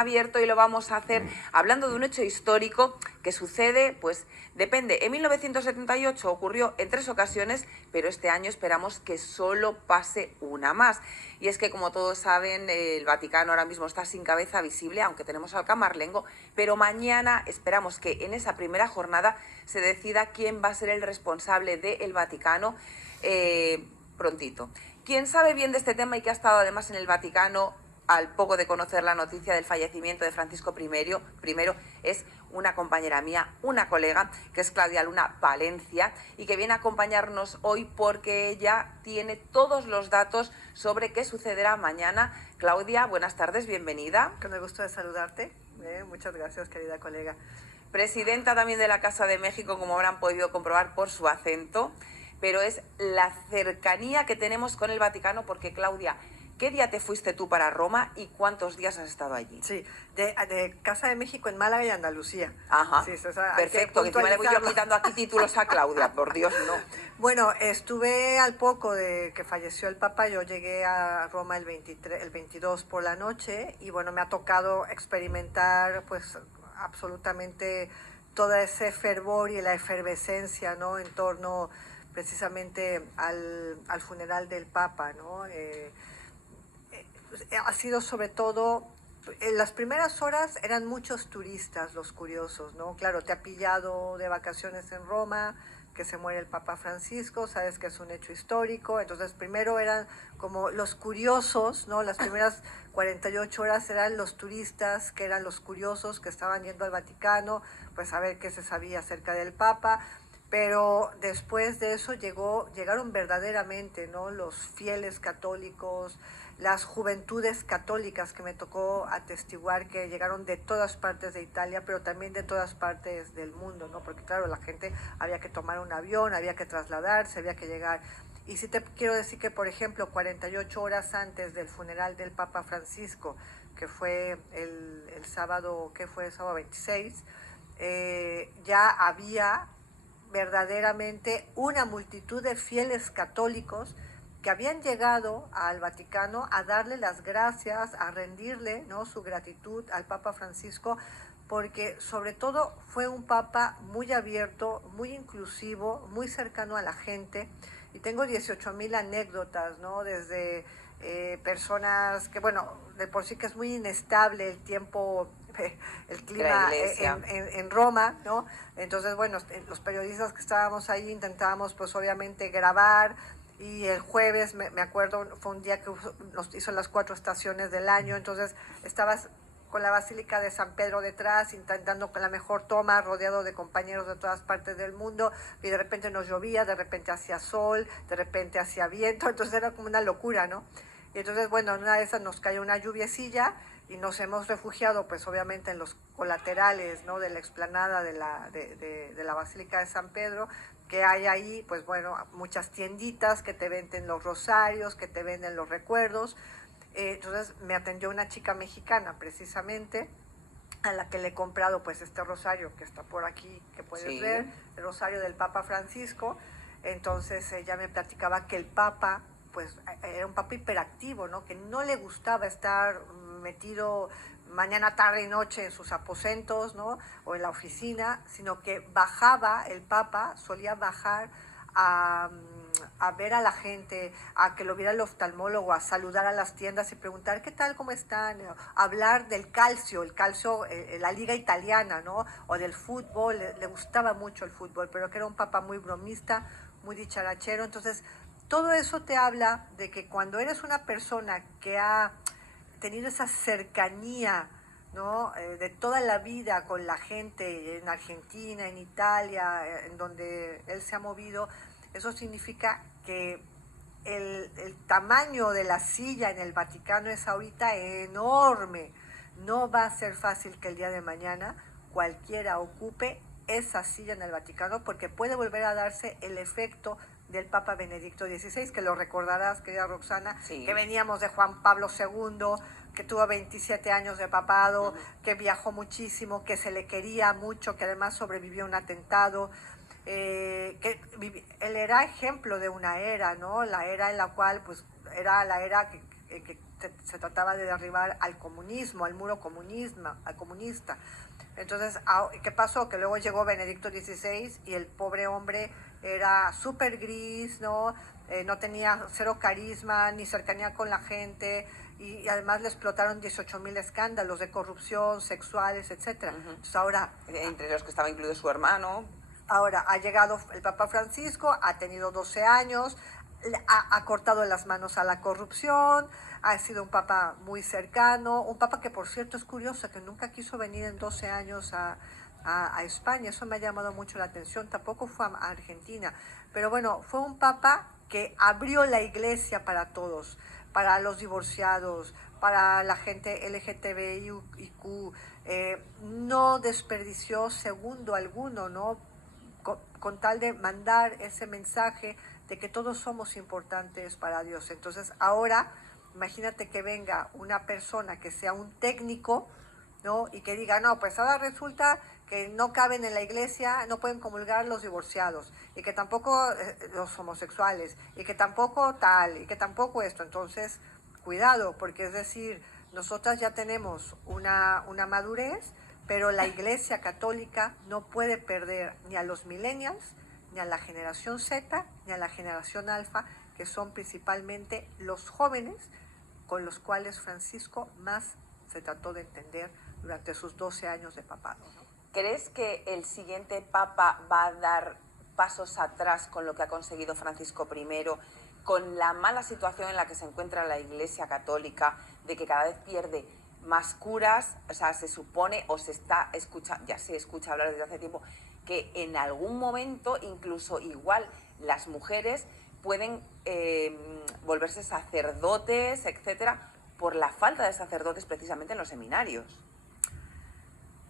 abierto y lo vamos a hacer hablando de un hecho histórico que sucede, pues depende. En 1978 ocurrió en 3 ocasiones, pero este año esperamos que solo pase una más. Y es que, como todos saben, el Vaticano ahora mismo está sin cabeza visible, aunque tenemos al camarlengo, pero mañana esperamos que en esa primera jornada se decida quién va a ser el responsable del Vaticano prontito. Quien sabe bien de este tema y que ha estado además en el Vaticano al poco de conocer la noticia del fallecimiento de Francisco I, es una compañera mía, una colega, que es Claudia Luna Palencia, y que viene a acompañarnos hoy porque ella tiene todos los datos sobre qué sucederá mañana. Claudia, buenas tardes, bienvenida. Con el gusto de saludarte. Muchas gracias, querida colega. Presidenta también de la Casa de México, como habrán podido comprobar por su acento, pero es la cercanía que tenemos con el Vaticano porque, Claudia, ¿qué día te fuiste tú para Roma y cuántos días has estado allí? Sí, de Casa de México en Málaga y Andalucía. Ajá, sí, o sea, perfecto, que encima le voy yo quitando aquí títulos a Claudia, por Dios, no. Bueno, estuve al poco de que falleció el Papa, yo llegué a Roma el 22 por la noche y bueno, me ha tocado experimentar pues absolutamente todo ese fervor y la efervescencia, ¿no? En torno precisamente al funeral del Papa, ¿no? Ha sido sobre todo, en las primeras horas eran muchos turistas los curiosos, ¿no? Claro, te ha pillado de vacaciones en Roma, que se muere el Papa Francisco, sabes que es un hecho histórico, entonces primero eran como los curiosos, ¿no? Las primeras 48 horas eran los turistas, que eran los curiosos que estaban yendo al Vaticano, pues a ver qué se sabía acerca del Papa. Pero después de eso llegaron verdaderamente, ¿no? Los fieles católicos, las juventudes católicas que me tocó atestiguar que llegaron de todas partes de Italia, pero también de todas partes del mundo, ¿no? Porque claro, la gente había que tomar un avión, había que trasladarse, había que llegar. Y sí te quiero decir que, por ejemplo, 48 horas antes del funeral del Papa Francisco, que fue el sábado, ¿qué fue? El sábado 26, ya había verdaderamente una multitud de fieles católicos que habían llegado al Vaticano a darle las gracias, a rendirle, ¿no?, su gratitud al Papa Francisco, porque sobre todo fue un Papa muy abierto, muy inclusivo, muy cercano a la gente. Y tengo 18,000 anécdotas, ¿no? Desde personas que, bueno, de por sí que es muy inestable el tiempo, el clima en Roma, ¿no? Entonces, bueno, los periodistas que estábamos ahí intentábamos pues obviamente grabar, y el jueves, me acuerdo, fue un día que nos hizo las 4 estaciones del año, entonces estabas con la Basílica de San Pedro detrás, intentando con la mejor toma, rodeado de compañeros de todas partes del mundo, y de repente nos llovía, de repente hacía sol, de repente hacía viento, entonces era como una locura, ¿no? Y entonces, bueno, en una de esas nos cayó una lluviecilla y nos hemos refugiado, pues obviamente en los colaterales, ¿no?, de la explanada de la Basílica de San Pedro, que hay ahí, pues bueno, muchas tienditas que te venden los rosarios, que te venden los recuerdos. Entonces me atendió una chica mexicana precisamente, a la que le he comprado pues este rosario que está por aquí, que puedes ver, el rosario del Papa Francisco. Entonces ella me platicaba que el Papa pues era un Papa hiperactivo, ¿no?, que no le gustaba estar metido mañana, tarde y noche en sus aposentos, ¿no?, o en la oficina, sino que bajaba, el Papa solía bajar a ver a la gente, a que lo viera el oftalmólogo, a saludar a las tiendas y preguntar qué tal, cómo están, hablar del calcio, la liga italiana, ¿no?, o del fútbol. Le gustaba mucho el fútbol, pero que era un Papa muy bromista, muy dicharachero. Entonces todo eso te habla de que cuando eres una persona que ha tenido esa cercanía, ¿no?, de toda la vida con la gente en Argentina, en Italia, en donde él se ha movido, eso significa que el tamaño de la silla en el Vaticano es ahorita enorme. No va a ser fácil que el día de mañana cualquiera ocupe esa silla en el Vaticano, porque puede volver a darse el efecto del Papa Benedicto XVI, que lo recordarás, querida Roxana, sí, que veníamos de Juan Pablo II, que tuvo 27 años de papado, que viajó muchísimo, que se le quería mucho, que además sobrevivió a un atentado, que él era ejemplo de una era, ¿no? La era en la cual, pues, era la era que se trataba de derribar al comunismo, al muro comunismo, al comunista. Entonces, ¿qué pasó? Que luego llegó Benedicto XVI y el pobre hombre era súper gris, ¿no? No tenía cero carisma ni cercanía con la gente y además le explotaron 18,000 escándalos de corrupción, sexuales, etcétera. Entonces ahora... Entre los que estaba incluido su hermano. Ahora ha llegado el Papa Francisco, ha tenido 12 años, ha cortado las manos a la corrupción, ha sido un papa muy cercano, un papa que por cierto es curioso, que nunca quiso venir en 12 años a España, eso me ha llamado mucho la atención, tampoco fue a Argentina, pero bueno, fue un papa que abrió la iglesia para todos, para los divorciados, para la gente LGTBIQ, no desperdició segundo alguno, ¿no? Con tal de mandar ese mensaje de que todos somos importantes para Dios. Entonces ahora, imagínate que venga una persona que sea un técnico, ¿no? Y que diga, no, pues ahora resulta que no caben en la iglesia, no pueden comulgar los divorciados, y que tampoco los homosexuales, y que tampoco tal, y que tampoco esto. Entonces, cuidado, porque es decir, nosotras ya tenemos una madurez, pero la Iglesia Católica no puede perder ni a los millennials, ni a la generación Z, ni a la generación Alfa, que son principalmente los jóvenes con los cuales Francisco más se trató de entender durante sus 12 años de papado, ¿no? ¿Crees que el siguiente papa va a dar pasos atrás con lo que ha conseguido Francisco I, con la mala situación en la que se encuentra la Iglesia Católica, de que cada vez pierde más curas? O sea, se supone, o se está escuchando, ya se escucha hablar desde hace tiempo, que en algún momento, incluso igual, las mujeres pueden volverse sacerdotes, etcétera, por la falta de sacerdotes precisamente en los seminarios.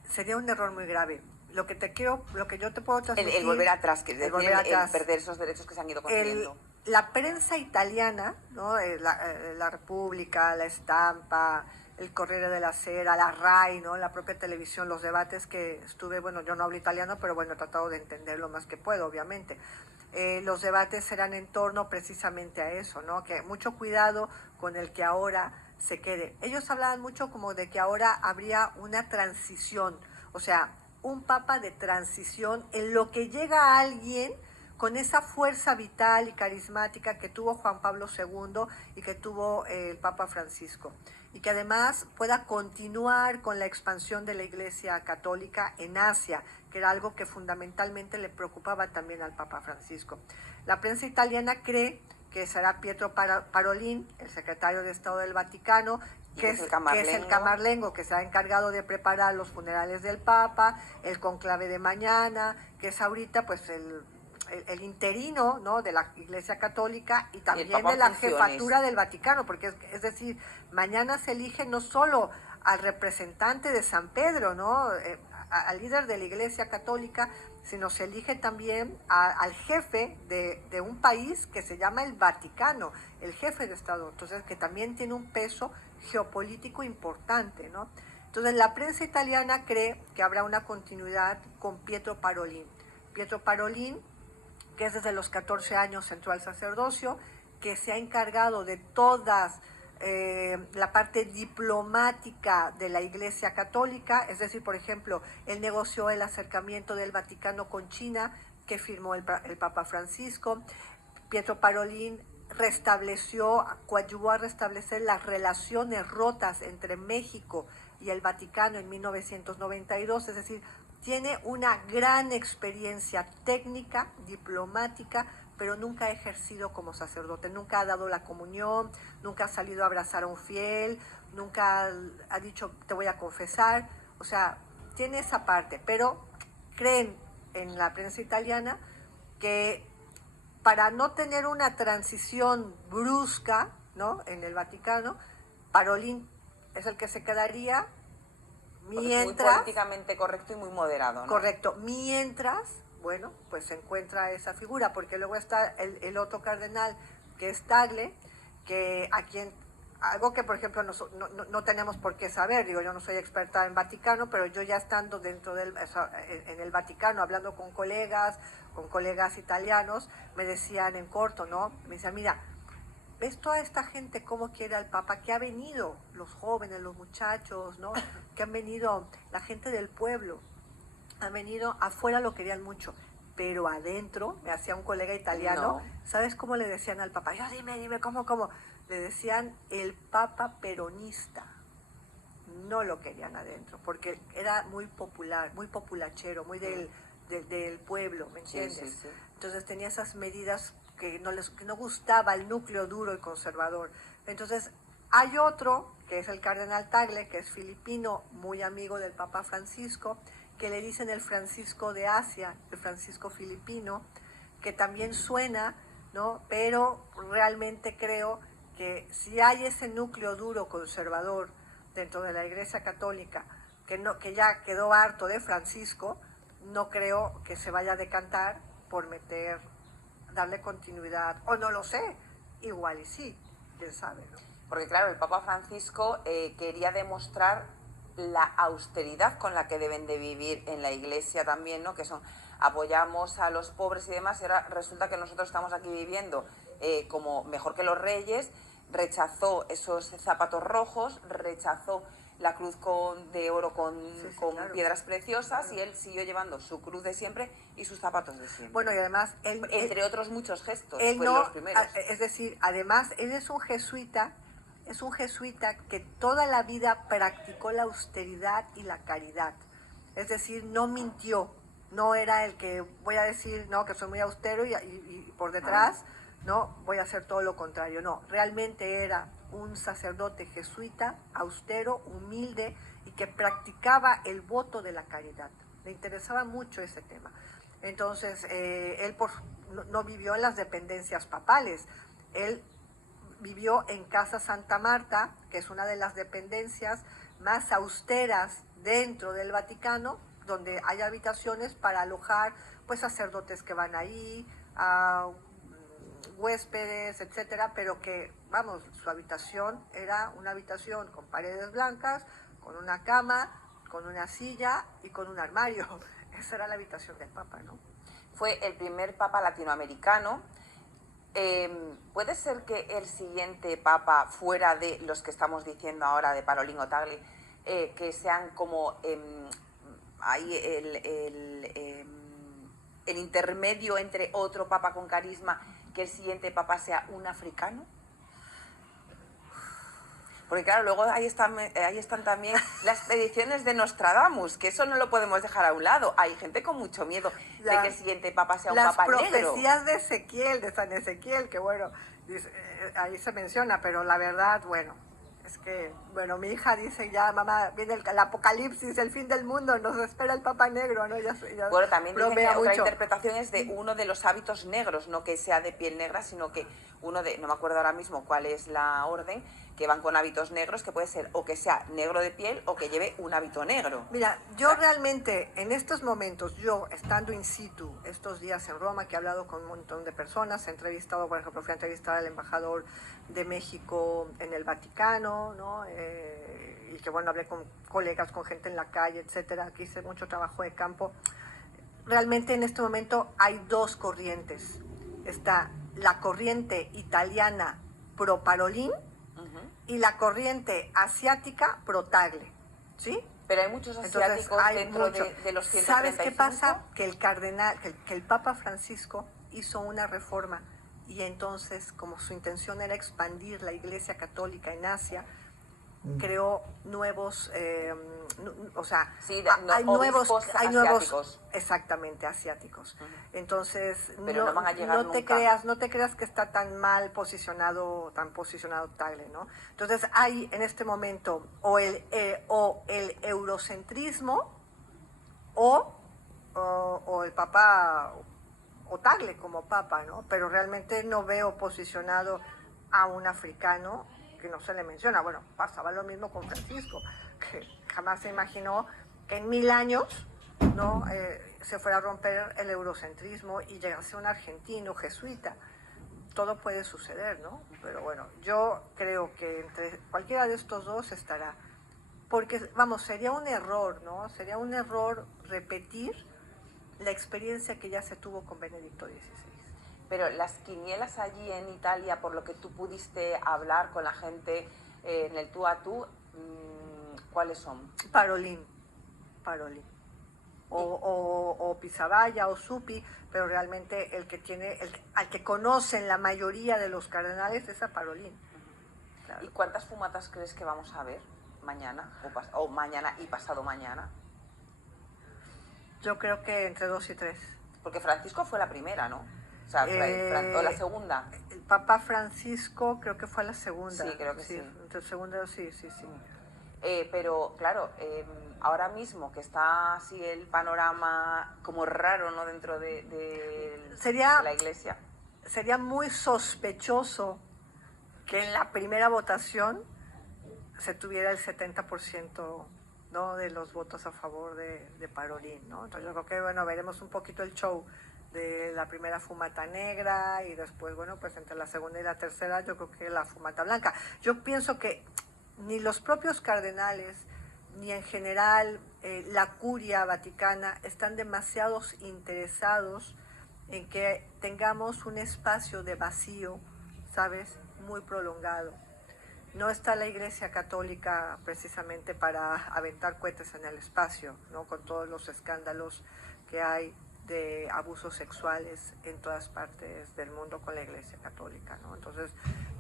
Sería un error muy grave. Lo que yo te puedo transmitir... El volver atrás, que es decir, el perder esos derechos que se han ido consiguiendo. La prensa italiana, ¿no? La República, La Estampa, el Corriere della Sera, la RAI, ¿no? La propia televisión, los debates que estuve, bueno, yo no hablo italiano, pero bueno, he tratado de entender lo más que puedo, obviamente. Los debates eran en torno precisamente a eso, ¿no? Que mucho cuidado con el que ahora se quede. Ellos hablaban mucho como de que ahora habría una transición, o sea, un papa de transición en lo que llega a alguien con esa fuerza vital y carismática que tuvo Juan Pablo II y que tuvo el Papa Francisco, y que además pueda continuar con la expansión de la Iglesia Católica en Asia, que era algo que fundamentalmente le preocupaba también al Papa Francisco. La prensa italiana cree que será Pietro Parolin, el secretario de Estado del Vaticano, que es el camarlengo que se ha encargado de preparar los funerales del Papa, el conclave de mañana, que es ahorita pues el interino, ¿no? De la Iglesia Católica y también de la jefatura del Vaticano, porque es decir, mañana se elige no solo al representante de San Pedro, ¿no? Al líder de la Iglesia Católica, sino se elige también al jefe de un país que se llama el Vaticano, el jefe de Estado, entonces que también tiene un peso geopolítico importante, ¿no? Entonces la prensa italiana cree que habrá una continuidad con Pietro Parolin. Pietro Parolin, que es desde los 14 años entró al sacerdocio, que se ha encargado de todas la parte diplomática de la Iglesia Católica, es decir, por ejemplo, él negoció el acercamiento del Vaticano con China, que firmó el Papa Francisco. Pietro Parolin coadyuvó a restablecer las relaciones rotas entre México y el Vaticano en 1992, es decir, tiene una gran experiencia técnica, diplomática, pero nunca ha ejercido como sacerdote, nunca ha dado la comunión, nunca ha salido a abrazar a un fiel, nunca ha dicho te voy a confesar, o sea, tiene esa parte, pero creen en la prensa italiana que para no tener una transición brusca, ¿no? En el Vaticano, Parolin es el que se quedaría mientras... Muy políticamente correcto y muy moderado, ¿no? Correcto, mientras, bueno, pues se encuentra esa figura, porque luego está el otro cardenal, que es Tagle, que a quien, algo que por ejemplo no tenemos por qué saber, digo, yo no soy experta en Vaticano, pero yo ya estando en el Vaticano, hablando con colegas italianos, me decían en corto, ¿no? Me decían, mira, ves toda esta gente cómo quiere al Papa, que ha venido, los jóvenes, los muchachos, ¿no? Que han venido, la gente del pueblo, han venido, afuera lo querían mucho, pero adentro, me hacía un colega italiano, No. ¿sabes cómo le decían al Papa? Yo, dime, ¿cómo? Le decían el Papa peronista. No lo querían adentro, porque era muy popular, muy populachero, muy del pueblo, ¿me entiendes? Sí, sí, sí. Entonces tenía esas medidas que no gustaba el núcleo duro y conservador. Entonces hay otro, que es el cardenal Tagle, que es filipino, muy amigo del Papa Francisco, que le dicen el Francisco de Asia, el Francisco filipino, que también suena, ¿no? Pero realmente creo que si hay ese núcleo duro conservador dentro de la Iglesia Católica, que ya quedó harto de Francisco, no creo que se vaya a decantar por darle continuidad, o no lo sé, igual y sí, quién sabe, ¿no? Porque claro, el Papa Francisco quería demostrar la austeridad con la que deben de vivir en la Iglesia también, ¿no? Que son, apoyamos a los pobres y demás, y ahora resulta que nosotros estamos aquí viviendo como mejor que los reyes. Rechazó esos zapatos rojos, rechazó la cruz de oro con Claro. piedras preciosas, y él siguió llevando su cruz de siempre y sus zapatos de siempre. Bueno, y además Entre otros muchos gestos, él fue no, los primeros. es decir, además él es un jesuita que toda la vida practicó la austeridad y la caridad. Es decir, no mintió, no era el que voy a decir, no, que soy muy austero y por detrás, no, voy a hacer todo lo contrario. No, realmente era un sacerdote jesuita, austero, humilde y que practicaba el voto de la caridad. Le interesaba mucho ese tema. Entonces, él no vivió en las dependencias papales, él vivió en Casa Santa Marta, que es una de las dependencias más austeras dentro del Vaticano, donde hay habitaciones para alojar pues sacerdotes que van ahí, huéspedes, etcétera, pero que, vamos, su habitación era una habitación con paredes blancas, con una cama, con una silla y con un armario. Esa era la habitación del Papa, ¿no? Fue el primer Papa latinoamericano. ¿Puede ser que el siguiente Papa, fuera de los que estamos diciendo ahora, de Parolin o Tagle, que sean como ahí el intermedio entre otro Papa con carisma, que el siguiente Papa sea un africano? Porque claro, luego ahí están también las predicciones de Nostradamus, que eso no lo podemos dejar a un lado. Hay gente con mucho miedo de que el siguiente Papa sea un Papa negro. Las profecías de Ezequiel, de San Ezequiel, que bueno, ahí se menciona, pero la verdad, bueno, es que, bueno, mi hija dice ya, mamá, viene el apocalipsis, el fin del mundo, nos espera el Papa negro, ¿no? Ya bueno, también dicen que otra mucho. interpretación es de uno de los hábitos negros, no que sea de piel negra, sino que uno de, no me acuerdo ahora mismo cuál es la orden, que van con hábitos negros, que puede ser o que sea negro de piel o que lleve un hábito negro. Mira, yo realmente en estos momentos, yo estando in situ estos días en Roma, que he hablado con un montón de personas, he entrevistado, por ejemplo, fui a entrevistar al embajador de México en el Vaticano, ¿no? Y que bueno, hablé con colegas, con gente en la calle, etcétera, aquí hice mucho trabajo de campo. Realmente en este momento hay dos corrientes. Está la corriente italiana pro Parolin, y la corriente asiática pro Tagle, ¿sí? Pero hay muchos asiáticos dentro de los 135. ¿Sabes qué pasa? Que el Papa Francisco hizo una reforma y entonces, como su intención era expandir la Iglesia Católica en Asia, creó nuevos, o sea, sí, hay nuevos asiáticos. Exactamente, asiáticos. Entonces, pero no van a llegar no te creas que está tan posicionado Tagle, ¿no? Entonces hay en este momento o el eurocentrismo o el Papa o Tagle como Papa, ¿no? Pero realmente no veo posicionado a un africano que no se le menciona. Bueno, pasaba lo mismo con Francisco, que jamás se imaginó que en 1000 años, ¿no? Se fuera a romper el eurocentrismo y llegase un argentino jesuita. Todo puede suceder, ¿no? Pero bueno, yo creo que entre cualquiera de estos dos estará. Porque, vamos, sería un error, ¿no? Sería un error repetir la experiencia que ya se tuvo con Benedicto XVI. Pero las quinielas allí en Italia, por lo que tú pudiste hablar con la gente en el tú a tú, ¿cuáles son? Parolín. O Pisabaya o Supi, pero realmente el que tiene, al que conocen la mayoría de los cardenales es a Parolín. Claro. ¿Y cuántas fumatas crees que vamos a ver mañana o mañana y pasado mañana? Yo creo que entre 2 y 3. Porque Francisco fue la primera, ¿no? O sea, o la segunda. El Papa Francisco creo que fue la segunda. Sí, creo que sí. Entre segunda, sí. Pero claro, ahora mismo que está así el panorama como raro, ¿no? Dentro de la iglesia. Sería muy sospechoso que en la primera votación se tuviera el 70%, ¿no?, de los votos a favor de Parolín, ¿no? Entonces yo creo que, bueno, veremos un poquito el show de la primera fumata negra y después, bueno, pues entre la segunda y la tercera yo creo que la fumata blanca. Yo pienso que ni los propios cardenales ni en general la curia vaticana están demasiado interesados en que tengamos un espacio de vacío, ¿sabes?, muy prolongado. No está la Iglesia Católica precisamente para aventar cohetes en el espacio, ¿no?, con todos los escándalos que hay de abusos sexuales en todas partes del mundo con la Iglesia Católica, ¿no? Entonces,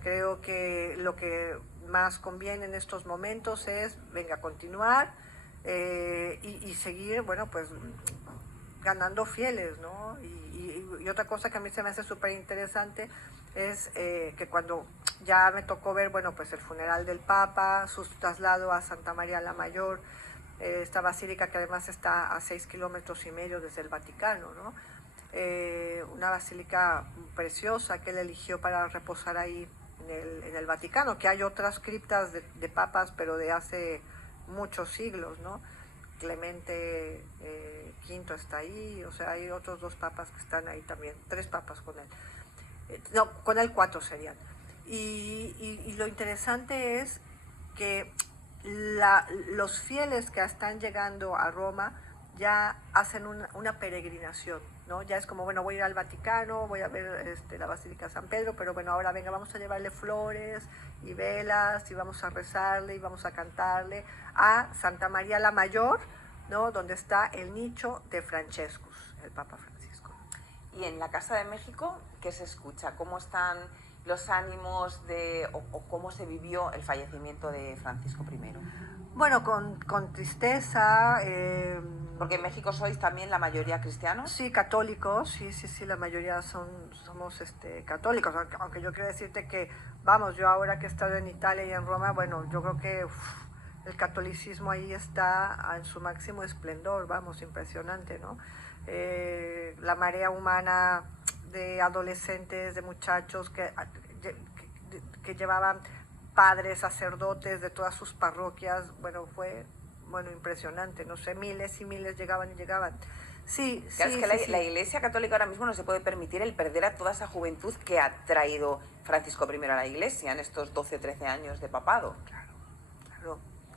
creo que lo que más conviene en estos momentos es, continuar y seguir, bueno, pues ganando fieles, ¿no? Y otra cosa que a mí se me hace súper interesante es que cuando ya me tocó ver, bueno, pues el funeral del Papa, su traslado a Santa María la Mayor, esta basílica que además está a 6,5 kilómetros desde el Vaticano, ¿no? Una basílica preciosa que él eligió para reposar ahí en el Vaticano, que hay otras criptas de papas, pero de hace muchos siglos, ¿no? Clemente V está ahí, o sea, hay otros 2 papas que están ahí también, 3 papas con él. No, con él 4 serían. Y lo interesante es que los fieles que están llegando a Roma ya hacen una peregrinación, ¿no? Ya es como, bueno, voy a ir al Vaticano, voy a ver la Basílica de San Pedro, pero bueno, ahora venga, vamos a llevarle flores y velas y vamos a rezarle y vamos a cantarle a Santa María la Mayor, ¿no?, donde está el nicho de Francescus, el Papa Francisco. Y en la Casa de México, ¿qué se escucha? ¿Cómo están los ánimos o cómo se vivió el fallecimiento de Francisco I? Bueno, con tristeza. Porque en México sois también la mayoría cristianos. Sí, católicos, sí, la mayoría somos católicos, aunque yo quiero decirte que, vamos, yo ahora que he estado en Italia y en Roma, bueno, yo creo que el catolicismo ahí está en su máximo esplendor, vamos, impresionante, ¿no? La marea humana de adolescentes, de muchachos que llevaban padres, sacerdotes de todas sus parroquias, bueno, fue impresionante, no sé, miles y miles llegaban. Sí, claro, sí, es que sí, la Iglesia Católica ahora mismo no se puede permitir el perder a toda esa juventud que ha traído Francisco I a la Iglesia en estos 12 o 13 años de papado.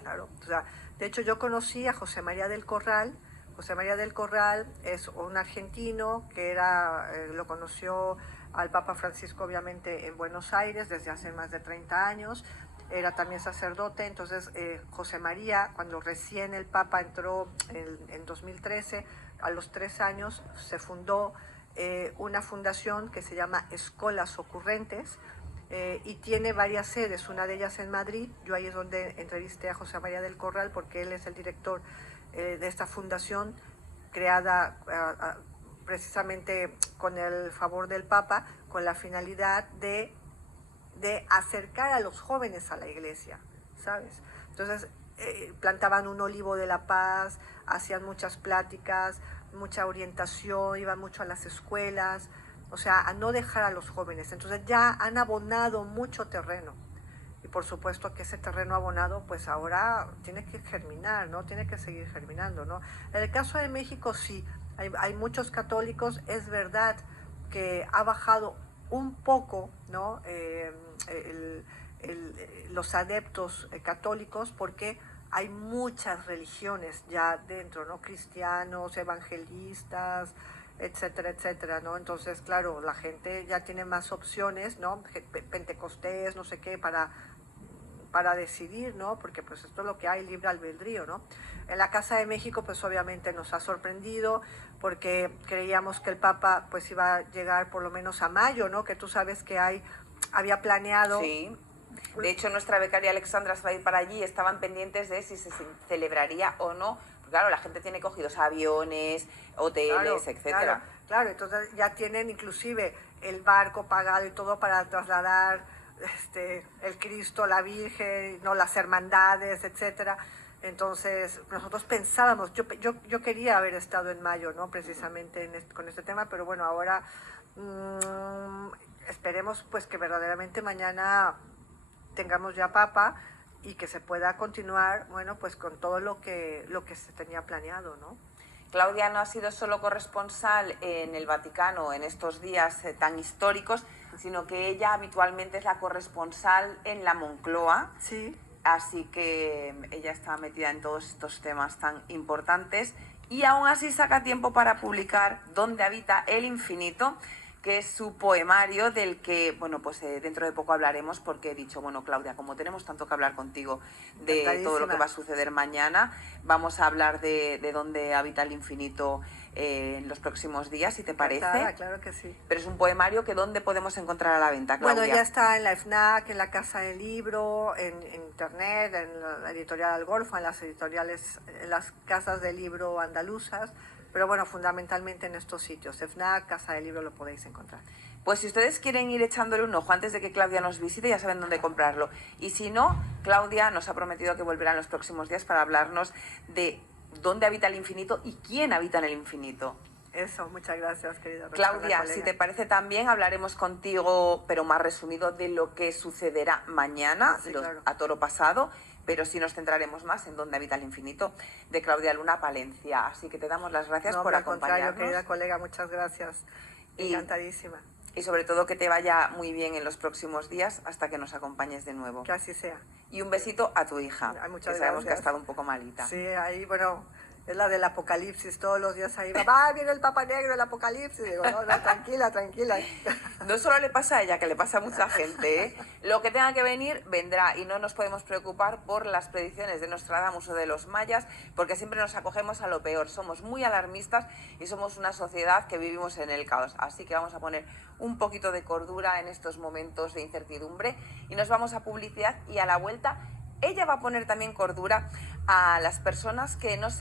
Claro. O sea, de hecho, yo conocí a José María del Corral. José María del Corral es un argentino que lo conoció al Papa Francisco, obviamente, en Buenos Aires desde hace más de 30 años. Era también sacerdote. Entonces, José María, cuando recién el Papa entró en 2013, a los 3 años, se fundó una fundación que se llama Escolas Ocurrentes, y tiene varias sedes, una de ellas en Madrid. Yo ahí es donde entrevisté a José María del Corral, porque él es el director de esta fundación creada precisamente con el favor del Papa, con la finalidad de acercar a los jóvenes a la iglesia, ¿sabes? Entonces plantaban un olivo de la paz, hacían muchas pláticas, mucha orientación, iban mucho a las escuelas, o sea, a no dejar a los jóvenes. Entonces ya han abonado mucho terreno. Y por supuesto que ese terreno abonado, pues ahora tiene que germinar, ¿no? Tiene que seguir germinando, ¿no? En el caso de México sí, hay muchos católicos. Es verdad que ha bajado un poco, ¿no?, los adeptos católicos, porque hay muchas religiones ya dentro, ¿no? Cristianos, evangelistas, etcétera, etcétera, ¿no? Entonces, claro, la gente ya tiene más opciones, ¿no? Pentecostés, no sé qué, para decidir, ¿no? Porque pues esto es lo que hay, libre albedrío, ¿no? En la Casa de México, pues obviamente nos ha sorprendido porque creíamos que el Papa pues iba a llegar por lo menos a mayo, ¿no? Que tú sabes que había planeado... Sí. De hecho, nuestra becaria Alexandra se va a ir para allí, estaban pendientes de si se celebraría o no. Claro, la gente tiene cogidos aviones, hoteles, claro, etcétera. Claro, entonces ya tienen inclusive el barco pagado y todo para trasladar el Cristo, la Virgen, no, las hermandades, etcétera. Entonces nosotros pensábamos, yo quería haber estado en mayo, ¿no? Precisamente con este tema, pero bueno, ahora esperemos pues que verdaderamente mañana tengamos ya Papa y que se pueda continuar, bueno, pues con todo lo que se tenía planeado, ¿no? Claudia no ha sido solo corresponsal en el Vaticano en estos días tan históricos, sino que ella habitualmente es la corresponsal en la Moncloa. Sí. Así que ella está metida en todos estos temas tan importantes y aún así saca tiempo para publicar Dónde habita el infinito, que es su poemario del que, bueno, pues dentro de poco hablaremos, porque he dicho, bueno, Claudia, como tenemos tanto que hablar contigo de todo lo que va a suceder mañana, vamos a hablar de Dónde habita el infinito en los próximos días, si te parece. Claro que sí. Pero es un poemario que ¿dónde podemos encontrar a la venta, Claudia? Bueno, ya está en la FNAC, en la Casa del Libro, en internet, en la editorial Al Golfo, en las editoriales, en las casas de libro andaluzas. Pero bueno, fundamentalmente en estos sitios, FNAC, Casa del Libro, lo podéis encontrar. Pues si ustedes quieren ir echándole un ojo antes de que Claudia nos visite, ya saben dónde comprarlo. Y si no, Claudia nos ha prometido que volverá en los próximos días para hablarnos de dónde habita el infinito y quién habita en el infinito. Eso, muchas gracias, querida Claudia, si te parece también, hablaremos contigo, pero más resumido, de lo que sucederá mañana, sí, claro, a toro pasado. Pero sí nos centraremos más en Dónde habita el infinito, de Claudia Luna Palencia. Así que te damos las gracias por acompañarnos. Al contrario, querida colega, muchas gracias. Encantadísima. Y sobre todo que te vaya muy bien en los próximos días hasta que nos acompañes de nuevo. Que así sea. Y un besito a tu hija, muchas que sabemos gracias. Que ha estado un poco malita. Sí, ahí, bueno, es la del apocalipsis, todos los días ahí va, viene el Papa Negro, el apocalipsis. Digo, no, tranquila, tranquila. No solo le pasa a ella, que le pasa a mucha gente, ¿eh? Lo que tenga que venir, vendrá, y no nos podemos preocupar por las predicciones de Nostradamus o de los mayas, porque siempre nos acogemos a lo peor. Somos muy alarmistas y somos una sociedad que vivimos en el caos. Así que vamos a poner un poquito de cordura en estos momentos de incertidumbre y nos vamos a publicidad, y a la vuelta ella va a poner también cordura a las personas que no se